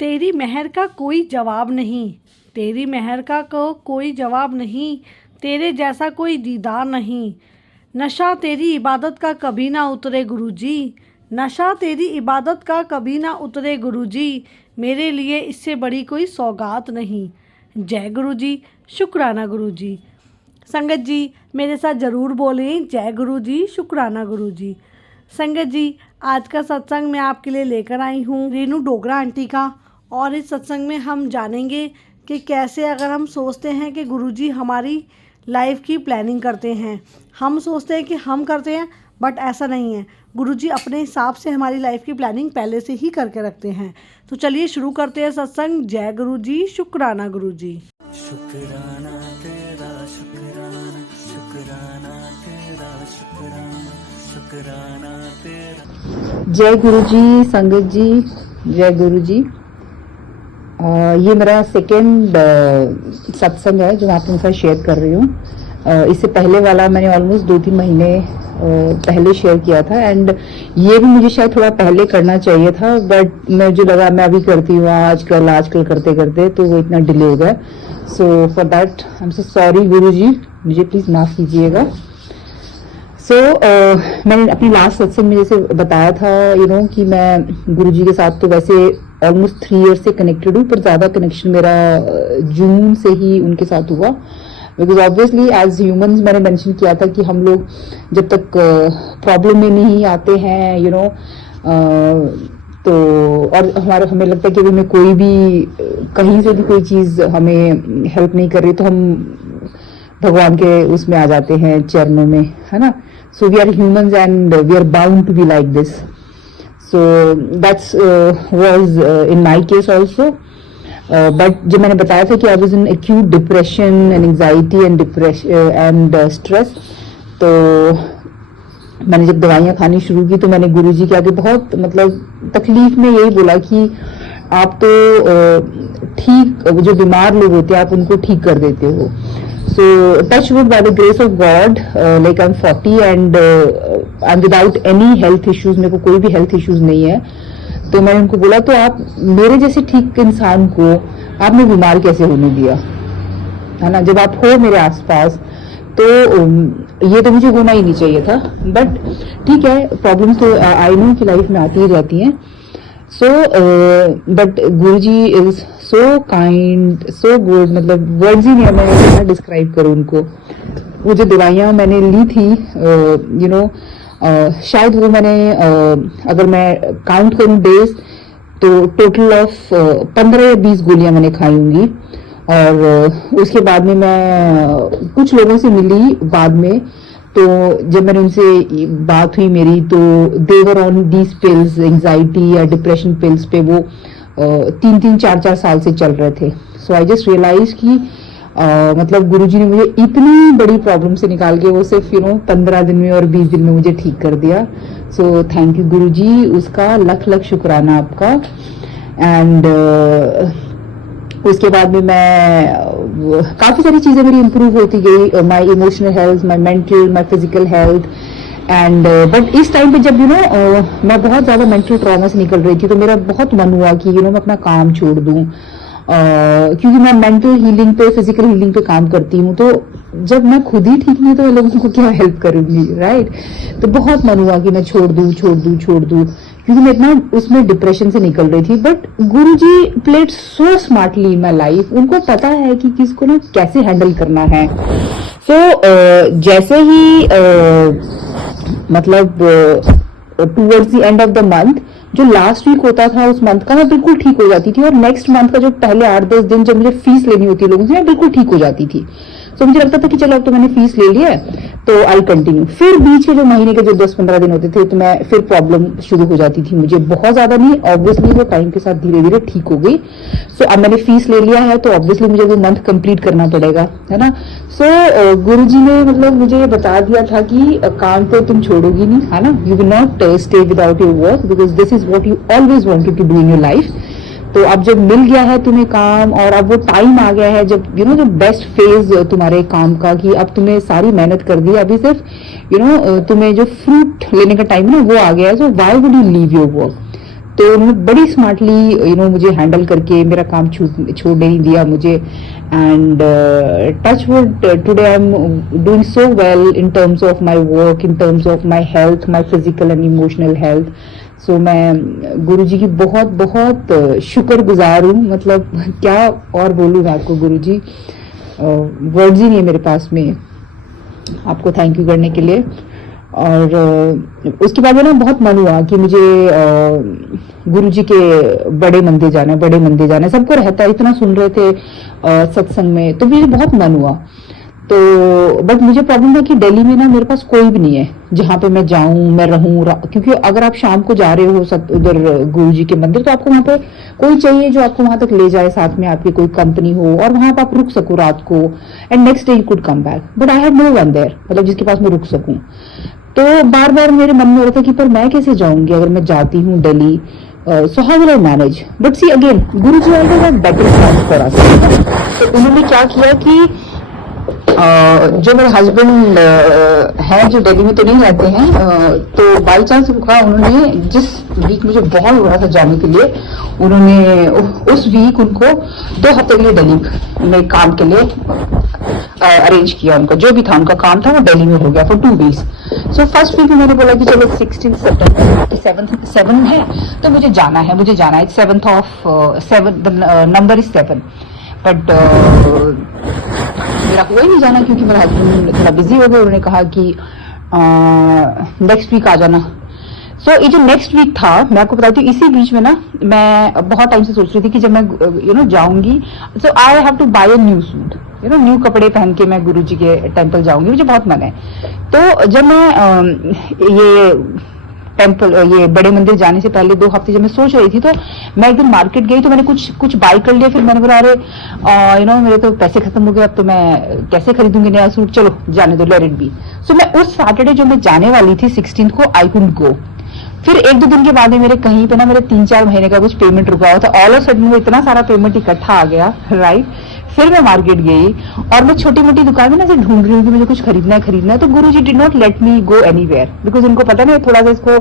तेरी मेहर का कोई जवाब नहीं, तेरी मेहर का कोई जवाब नहीं, तेरे जैसा कोई दीदार नहीं। नशा तेरी इबादत का कभी ना उतरे गुरुजी, नशा तेरी इबादत का कभी ना उतरे गुरुजी, मेरे लिए इससे बड़ी कोई सौगात नहीं। जय गुरुजी, शुक्राना गुरुजी। संगत जी मेरे साथ ज़रूर बोलें जय गुरुजी, शुक्राना गुरुजी। संगत जी आज का सत्संग मैं आपके लिए लेकर आई हूँ रेनू डोगरा आंटी का, और इस सत्संग में हम जानेंगे कि कैसे अगर हम सोचते हैं कि गुरुजी हमारी लाइफ की प्लानिंग करते हैं, हम सोचते हैं कि हम करते हैं, बट ऐसा नहीं है। गुरुजी अपने हिसाब से हमारी लाइफ की प्लानिंग पहले से ही करके रखते हैं। तो चलिए शुरू करते हैं सत्संग। जय गुरुजी, शुक्राना गुरुजी। शुक्राना तेरा शुक्राना, शुक्राना तेरा शुक्राना, शुक्राना तेरा। जय गुरुजी, संगत जी, जय गुरुजी। ये मेरा सेकेंड सत्संग है जो मैं आपके साथ शेयर कर रही हूँ। इससे पहले वाला मैंने ऑलमोस्ट 2-3 महीने पहले शेयर किया था, एंड ये भी मुझे शायद थोड़ा पहले करना चाहिए था, बट मुझे लगा मैं अभी करती हूँ आजकल करते करते तो वो इतना डिले हो गया। So for that I am so sorry Guruji, मुझे प्लीज माफ कीजिएगा। मैंने अपनी लास्ट सत्संग में जैसे बताया था कि मैं गुरुजी के साथ तो वैसे ऑलमोस्ट 3 इयर्स से कनेक्टेड हूँ, पर ज्यादा कनेक्शन मेरा जून से ही उनके साथ हुआ। बिकॉज ऑब्वियसली एज ह्यूमंस मैंने मेंशन किया था कि हम लोग जब तक प्रॉब्लम में नहीं आते हैं तो और हमें लगता है कि हमें कोई भी कहीं से भी कोई चीज हमें हेल्प नहीं कर रही तो हम भगवान के उसमें आ जाते हैं चरणों में, है ना। So we are humans and we are bound to be like this. So that's was in my case also. But जब मैंने बताया था कि I was in acute depression and anxiety and depression and stress, तो मैंने जब दवाइयां खानी शुरू की तो मैंने गुरुजी के आगे बहुत तकलीफ में यही बोला कि आप तो ठीक जो बीमार लोग होते हैं आप उनको ठीक कर देते हो। So touch wood, by the grace of God, like I'm 40 and I'm without any health issues, मेरे को कोई भी health issues नहीं है। तो मैंने उनको बोला तो आप मेरे जैसे ठीक इंसान को आपने बीमार कैसे होने दिया, है ना। जब आप हो मेरे आसपास तो ये तो मुझे होना ही नहीं चाहिए था, बट ठीक है, प्रॉब्लम्स तो आई नो कि लाइफ में आती ही रहती हैं। So but Guruji is so kind, so good, words ही नहीं है मैं कैसे डिस्क्राइब करूं उनको। वो जो दवाइयां मैंने ली थी शायद वो मैंने अगर मैं काउंट करूं डेज तो टोटल ऑफ 15 या 20 गोलियां मैंने खाई होंगी। और उसके बाद में मैं कुछ लोगों से मिली बाद में, तो जब मैंने उनसे बात हुई मेरी तो देवर ऑन दीज पिल्स, एंजाइटी या डिप्रेशन पिल्स पे वो 3-3, 4-4 साल से चल रहे थे। सो आई जस्ट रियलाइज कि गुरुजी ने मुझे इतनी बड़ी प्रॉब्लम से निकाल के वो सिर्फ 15 दिन में और 20 दिन में मुझे ठीक कर दिया। सो थैंक यू गुरुजी, उसका लख लख शुक्राना आपका। एंड उसके बाद में मैं काफी सारी चीजें मेरी इंप्रूव होती गई, my emotional health, my mental, my physical health. And but इस टाइम पे जब मैं बहुत ज्यादा मेंटल ट्रॉमा से निकल रही थी तो मेरा बहुत मन हुआ कि मैं अपना काम छोड़ दूं, क्योंकि मैं मेंटल हीलिंग पे, फिजिकल हीलिंग पे काम करती हूँ। तो जब मैं खुद ही ठीक नहीं तो मैं लोगों को क्या हेल्प करूंगी, राइट। तो बहुत मन हुआ कि मैं छोड़ दूं, क्योंकि मैं इतना उसमें डिप्रेशन से निकल रही थी। But Guruji played so smartly in my life, उनको पता है कि किसको कैसे हैंडल करना है। तो जैसे ही towards the end of the month, जो लास्ट वीक होता था उस मंथ का, मैं बिल्कुल ठीक हो जाती थी। और नेक्स्ट मंथ का जो पहले 8-10 दिन जब मुझे फीस लेनी होती है लोगों से, मैं बिल्कुल ठीक हो जाती थी। तो मुझे लगता था कि चलो अब तो मैंने फीस ले लिया है तो आई कंटिन्यू। फिर बीच के जो महीने के जो 10-15 दिन होते थे तो मैं फिर प्रॉब्लम शुरू हो जाती थी मुझे, बहुत ज्यादा नहीं, ऑब्वियसली वो टाइम के साथ धीरे धीरे ठीक हो गई। सो अब मैंने फीस ले लिया है तो ऑब्वियसली मुझे वो मंथ कंप्लीट करना पड़ेगा, है ना। सो गुरुजी ने मुझे बता दिया था कि काम तो तुम छोड़ोगी नहीं, है ना। You will not stay without your work because this is what you always wanted to do in your life. तो अब जब मिल गया है तुम्हें काम, और अब वो टाइम आ गया है जब जो बेस्ट फेज तुम्हारे काम का, कि अब तुम्हें सारी मेहनत कर दी, अभी सिर्फ तुम्हें जो फ्रूट लेने का टाइम है ना वो आ गया है। So why would you leave your work. तो उन्होंने बड़ी स्मार्टली मुझे हैंडल करके मेरा काम छोड़ने नहीं दिया मुझे। And touch wood today I am doing so well in terms of my work, in terms of my health, my physical and emotional health. So मैं गुरुजी की बहुत बहुत शुक्रगुजार हूँ। मतलब क्या और बोलूँ मैं आपको गुरुजी, वर्ड्स ही नहीं है मेरे पास में आपको थैंक यू करने के लिए। और उसके बाद में ना बहुत मन हुआ कि मुझे गुरुजी के बड़े मंदिर जाना है, बड़े मंदिर जाना है। सबको रहता है, इतना सुन रहे थे सत्संग में, तो मुझे बहुत मन हुआ। तो बट मुझे प्रॉब्लम था कि दिल्ली में ना मेरे पास कोई भी नहीं है जहां पे मैं जाऊं, मैं रहूं, क्योंकि अगर आप शाम को जा रहे हो उधर गुरुजी के मंदिर, तो आपको वहां पे कोई चाहिए जो आपको वहां तक ले जाए, साथ में आपकी कोई कंपनी हो और वहां पे आप रुक सको रात को, and next day you could come back. But I had no one there, मतलब जिसके पास मैं रुक सकूं। तो बार बार मेरे मन में हो रहा था कि पर मैं कैसे जाऊंगी अगर मैं जाती हूँ Delhi, so how will I manage. But see again Guruji always have better plans for us. तो उन्होंने क्या किया कि जो मेरे हस्बैंड हैं जो दिल्ली में तो नहीं रहते हैं, तो बाई चांस उन्होंने जिस वीक मुझे बहुत हो रहा था जाने के लिए, उन्होंने उस वीक उनको 2 हफ्ते के लिए दिल्ली में काम के लिए अरेंज किया। उनका जो भी था, उनका काम था वो दिल्ली में हो गया for 2 weeks. So first week में मैंने बोला कि चलो 16 सितंबर 7 है तो मुझे जाना है, 7th of 7, number is 7। But मेरा कोई नहीं जाना क्योंकि मेरा हस्बैंड थोड़ा बिजी हो गए। उन्होंने कहा कि नेक्स्ट वीक आ जाना। सो ये जो नेक्स्ट वीक था, मैं आपको बताती हूँ, इसी बीच में ना मैं बहुत टाइम से सोच रही थी कि जब मैं जाऊंगी, so I have to buy a new suit, new कपड़े पहन के मैं गुरुजी के टेम्पल जाऊंगी, मुझे बहुत मन है। तो जब मैं ये बड़े मंदिर जाने से पहले 2 हफ्ते जब मैं सोच रही थी, तो मैं एक दिन मार्केट गई, तो मैंने कुछ बाय कर लिया। फिर मैंने बोला अरे मेरे तो पैसे खत्म हो गए, अब तो मैं कैसे खरीदूंगी नया सूट, चलो जाने दो, लेट इट बी। सो मैं उस सैटरडे जो मैं जाने वाली थी 16 को, आई कुडंट गो। फिर 1-2 दिन के बाद में मेरे कहीं पे ना मेरे 3-4 महीने का कुछ पेमेंट रुका हुआ था। ऑल ऑफ सडन वो इतना सारा पेमेंट इकट्ठा आ गया, राइट। फिर मैं मार्केट गई और मैं छोटी मोटी दुकान में ना ऐसे ढूंढ रही हूँ कि मुझे कुछ खरीदना है। तो Guruji did not let me go anywhere, because उनको पता नहीं, थोड़ा सा इसको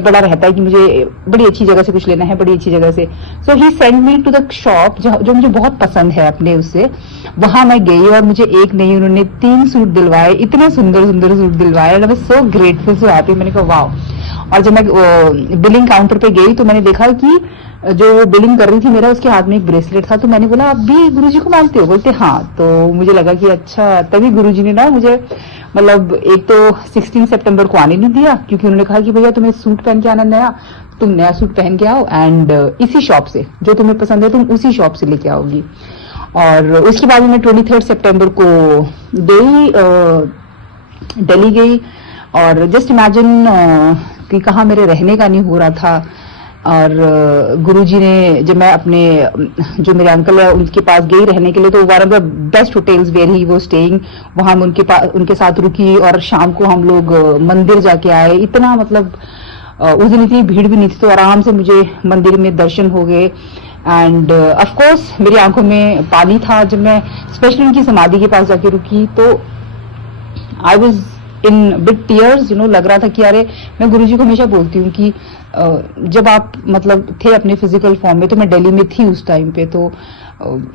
बड़ा रहता है कि मुझे बड़ी अच्छी जगह से कुछ लेना है, बड़ी अच्छी जगह से। So he send me to the shop जो मुझे बहुत पसंद है अपने उससे। वहां मैं गई और मुझे एक नहीं, उन्होंने 3 सूट दिलवाए, इतने सुंदर सुंदर सूट दिलवाए। I was so grateful, so happy. मैंने कहा वाओ। और जब मैं बिलिंग काउंटर पे गई तो मैंने देखा कि जो बिलिंग कर रही थी मेरा, उसके हाथ में एक ब्रेसलेट था। तो मैंने बोला आप भी गुरुजी को मानते हो? बोलते हाँ। तो मुझे लगा कि अच्छा, तभी गुरुजी ने ना मुझे, मतलब एक तो 16 सितंबर को आने नहीं दिया, क्योंकि उन्होंने कहा कि भैया तुम्हें सूट पहन के आना नया, तुम नया सूट पहन के आओ, एंड इसी शॉप से जो तुम्हें पसंद है तुम उसी शॉप से लेके आओगी। और उसके बाद मैं 23 सितंबर को गई, दिल्ली गई। और जस्ट इमेजिन कि कहाँ मेरे रहने का नहीं हो रहा था। और गुरुजी ने, जब मैं अपने जो मेरे अंकल है उनके पास गई रहने के लिए, तो one of the best hotels where he वो स्टेइंग, वहां मैं उनके साथ रुकी और शाम को हम लोग मंदिर जाके आए। इतना मतलब उस दिन इतनी भीड़ भी नहीं थी, तो आराम से मुझे मंदिर में दर्शन हो गए। एंड ऑफ कोर्स मेरी आंखों में पानी था जब मैं स्पेशली उनकी समाधि के पास जाके रुकी। तो I was in big tears, लग रहा था कि अरे, मैं गुरुजी को हमेशा बोलती हूँ कि जब आप मतलब थे अपने फिजिकल फॉर्म में, तो मैं दिल्ली में थी उस टाइम पे, तो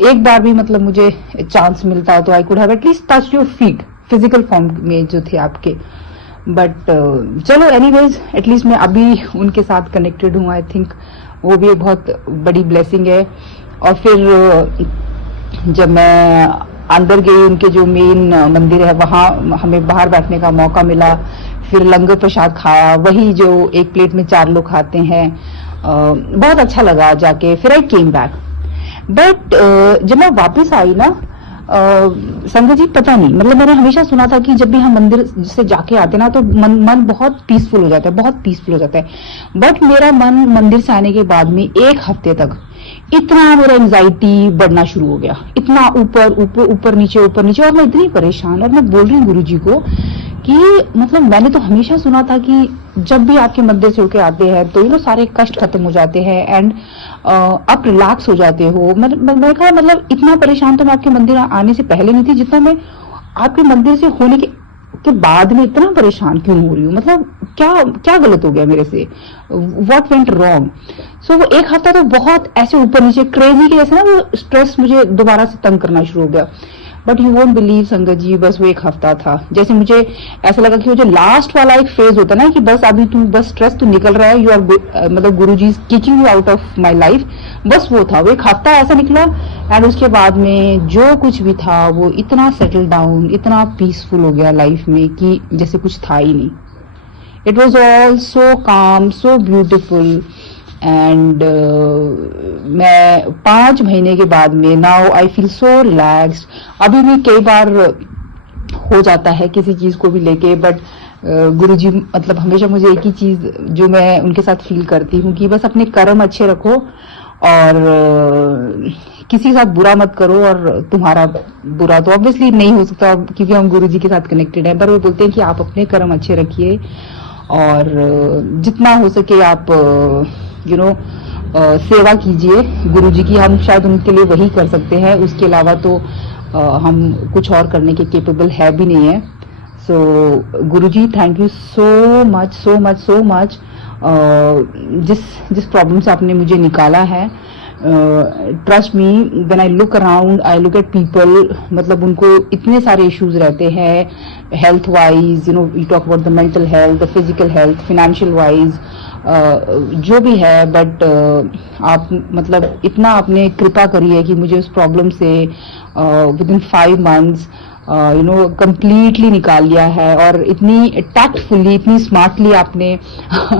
एक बार भी मतलब मुझे चांस मिलता तो I could have at least touch your feet physical form में जो थे आपके। बट चलो एनीवेज, एटलीस्ट मैं अभी उनके साथ कनेक्टेड हूँ। आई थिंक वो भी एक बहुत बड़ी ब्लेसिंग है। और फिर जब मैं अंदर गई, उनके जो मेन मंदिर है वहां हमें बाहर बैठने का मौका मिला। फिर लंगर प्रसाद खाया, वही जो एक प्लेट में 4 लोग खाते हैं। बहुत अच्छा लगा जाके। फिर आई केम बैक। बट जब मैं वापस आई ना, संगत जी पता नहीं, मतलब मैंने हमेशा सुना था कि जब भी हम मंदिर से जाके आते ना, तो मन बहुत पीसफुल हो जाता है, बहुत पीसफुल हो जाता है। बट मेरा मन मंदिर से आने के बाद में 1 हफ्ते तक इतना मेरा एंजाइटी बढ़ना शुरू हो गया, इतना ऊपर नीचे, और मैं इतनी परेशान। और मैं बोल रही हूँ गुरुजी को कि मतलब मैंने तो हमेशा सुना था कि जब भी आपके मंदिर से होके आते हैं तो सारे कष्ट खत्म हो जाते हैं एंड आप रिलैक्स हो जाते हो। मैं कहा मतलब इतना परेशान तो मैं आपके मंदिर आने से पहले नहीं थी, जितना मैं आपके मंदिर से होने के के बाद में इतना परेशान क्यों हो रही हूँ, मतलब क्या क्या गलत हो गया मेरे से, व्हाट वेंट रॉन्ग। सो वो एक हफ्ता तो बहुत ऐसे ऊपर नीचे क्रेजी के जैसे ना वो स्ट्रेस मुझे दोबारा से तंग करना शुरू हो गया। बट यू वोंट बिलीव संगत जी, बस वो एक हफ्ता था। जैसे मुझे ऐसा लगा कि वो जो लास्ट वाला एक फेज होता है ना कि बस अभी तू बस स्ट्रेस तो निकल रहा है, यू आर मतलब Guruji is kicking you out of my life, बस वो था। वो एक हफ्ता ऐसा निकला एंड उसके बाद में जो कुछ भी था वो इतना सेटल डाउन, इतना पीसफुल हो गया लाइफ में कि जैसे कुछ था ही नहीं। इट वॉज ऑल सो काम, सो ब्यूटिफुल एंड मैं 5 महीने के बाद में now I feel so relaxed. अभी भी कई बार हो जाता है किसी चीज को भी लेके, बट गुरुजी मतलब हमेशा मुझे एक ही चीज जो मैं उनके साथ फील करती हूँ कि बस अपने कर्म अच्छे रखो और किसी के साथ बुरा मत करो। और तुम्हारा बुरा तो ऑब्वियसली नहीं हो सकता क्योंकि हम गुरुजी के साथ कनेक्टेड हैं, पर वो बोलते हैं कि आप अपने कर्म अच्छे रखिए और जितना हो सके आप सेवा कीजिए गुरुजी की। हम शायद उनके लिए वही कर सकते हैं, उसके अलावा तो हम कुछ और करने के केपेबल है भी नहीं है। So Guruji thank you so much so much so much. जिस प्रॉब्लम से आपने मुझे निकाला है, trust me when I look around I look at people, मतलब उनको इतने सारे इश्यूज रहते हैं health wise, you talk about the mental health, the physical health, financial wise, जो भी है। बट आप मतलब इतना आपने कृपा करी है कि मुझे उस प्रॉब्लम से विद इन 5 months कंप्लीटली निकाल लिया है। और इतनी टैक्टफुली, इतनी स्मार्टली आपने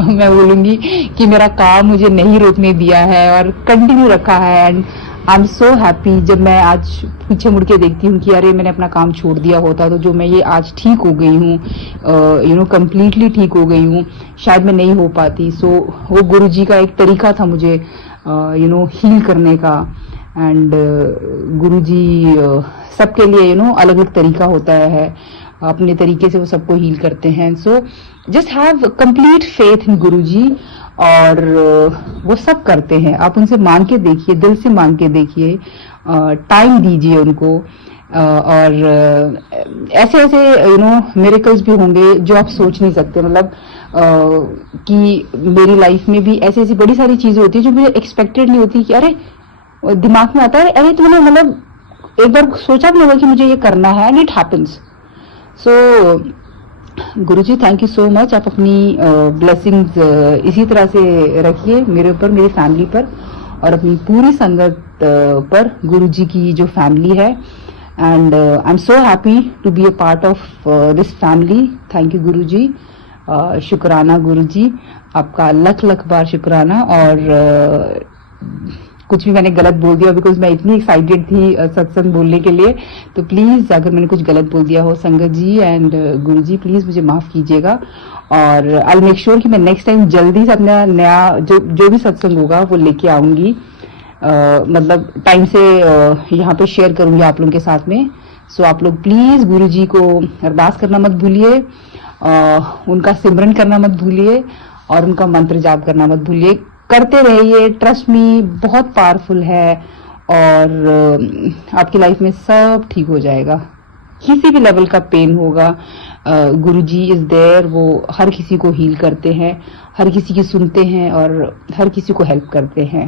मैं बोलूंगी कि मेरा काम मुझे नहीं रोकने दिया है और कंटिन्यू रखा है। And I am so happy जब मैं आज पीछे मुड़ के देखती हूँ कि अरे मैंने अपना काम छोड़ दिया होता तो जो मैं ये आज ठीक हो गई हूँ, कंप्लीटली ठीक हो गई हूँ, शायद मैं नहीं हो पाती। सो वो गुरुजी का एक तरीका था मुझे हील करने का। एंड गुरुजी सबके लिए अलग अलग तरीका होता है, अपने तरीके से वो सबको हील करते हैं। So just have complete faith in Guruji और वो सब करते हैं। आप उनसे मांग के देखिए, दिल से मांग के देखिए, टाइम दीजिए उनको। और ऐसे ऐसे मिरेकल्स भी होंगे जो आप सोच नहीं सकते। मतलब कि मेरी लाइफ में भी ऐसी ऐसी बड़ी सारी चीजें होती है जो मुझे एक्सपेक्टेड नहीं होती कि अरे दिमाग में आता है अरे तुमने मतलब एक बार सोचा भी नहीं होगा कि मुझे ये करना है and it happens. So Guruji thank you so much. आप अपनी ब्लेसिंग्स इसी तरह से रखिए मेरे ऊपर, मेरी फैमिली पर और अपनी पूरी संगत पर, गुरुजी की जो फैमिली है। And I am so happy to be a part of this family. Thank you Guruji. शुक्राना गुरुजी, आपका लख लख बार शुक्राना। और कुछ भी मैंने गलत बोल दिया बिकॉज मैं इतनी एक्साइटेड थी सत्संग बोलने के लिए, तो प्लीज अगर मैंने कुछ गलत बोल दिया हो संगत जी एंड गुरुजी प्लीज मुझे माफ कीजिएगा। और आई मेक श्योर कि मैं नेक्स्ट टाइम जल्दी से अपना नया जो भी सत्संग होगा वो लेके आऊंगी, मतलब टाइम से यहाँ पे शेयर करूंगी आप लोगों के साथ में। सो आप लोग प्लीज गुरुजी को अरदास करना मत भूलिए, उनका सिमरन करना मत भूलिए और उनका मंत्र जाप करना मत भूलिए। करते रहिए, ट्रस्ट मी बहुत पावरफुल है और आपकी लाइफ में सब ठीक हो जाएगा। किसी भी लेवल का पेन होगा, गुरुजी इज देयर, वो हर किसी को हील करते हैं, हर किसी की सुनते हैं और हर किसी को हेल्प करते हैं।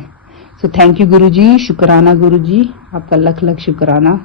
सो थैंक यू गुरुजी, शुक्राना गुरुजी, आपका लख लख शुक्राना।